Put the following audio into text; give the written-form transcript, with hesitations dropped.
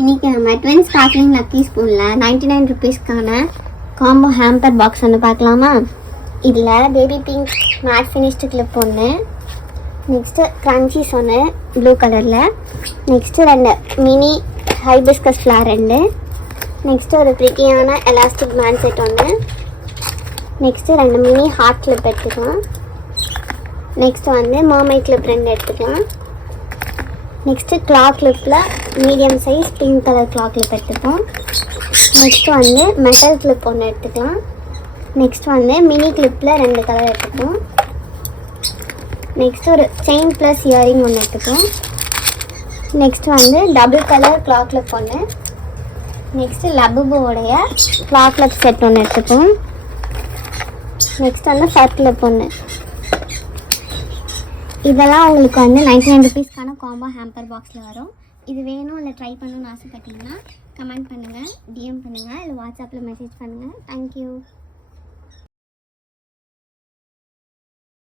இன்றைக்கி நம்ம twins sparkling lucky ஸ்பூனில் 99 ருபீஸ்க்கான காம்போ ஹேம்பர் பாக்ஸ் ஒன்று பார்க்கலாமா. இதில் baby pink matte finished clip ஒன்று, நெக்ஸ்ட்டு க்ரன்ச்சீஸ் ஒன்று ப்ளூ கலரில், next 2 mini hibiscus flower 2, next ஒரு ப்ரிட்டியான எலாஸ்டிக் பேண்ட் செட் ஒன்று, நெக்ஸ்ட்டு 2 மினி ஹார்ட் கிளிப் எடுத்துக்கலாம், நெக்ஸ்ட்டு வந்து மர்மைட் கிளிப் 2 எடுத்துக்கலாம், நெக்ஸ்ட்டு கிளா கிளிப்பில் medium size pink colour claw clip எடுத்துப்போம், நெக்ஸ்ட்டு வந்து மெட்டல் கிளிப் ஒன்று எடுத்துக்கலாம், நெக்ஸ்ட் வந்து மினி கிளிப்பில் 2 கலர் எடுத்துப்போம், நெக்ஸ்ட்டு ஒரு செயின் ப்ளஸ் இயரிங் ஒன்று எடுத்துப்போம், நெக்ஸ்ட் வந்து டபுள் கலர் கிளா கிளிப் ஒன்று, நெக்ஸ்ட்டு லபுபோடைய கிளா கிளிப் செட் ஒன்று எடுத்துப்போம், நெக்ஸ்ட் வந்து ஃபர் கிளிப் ஒன்று. இதெல்லாம் உங்களுக்கு வந்து 99 ருபீஸ்க்கான காம்போ ஹேம்பர் பாக்ஸில் வரும். இது வேணும் இல்லை ட்ரை பண்ணணும்னு ஆசைப்பட்டீங்கன்னா கமெண்ட் பண்ணுங்கள், டிஎம் பண்ணுங்கள், இல்லை வாட்ஸ்அப்பில் மெசேஜ் பண்ணுங்கள். தேங்க்யூ.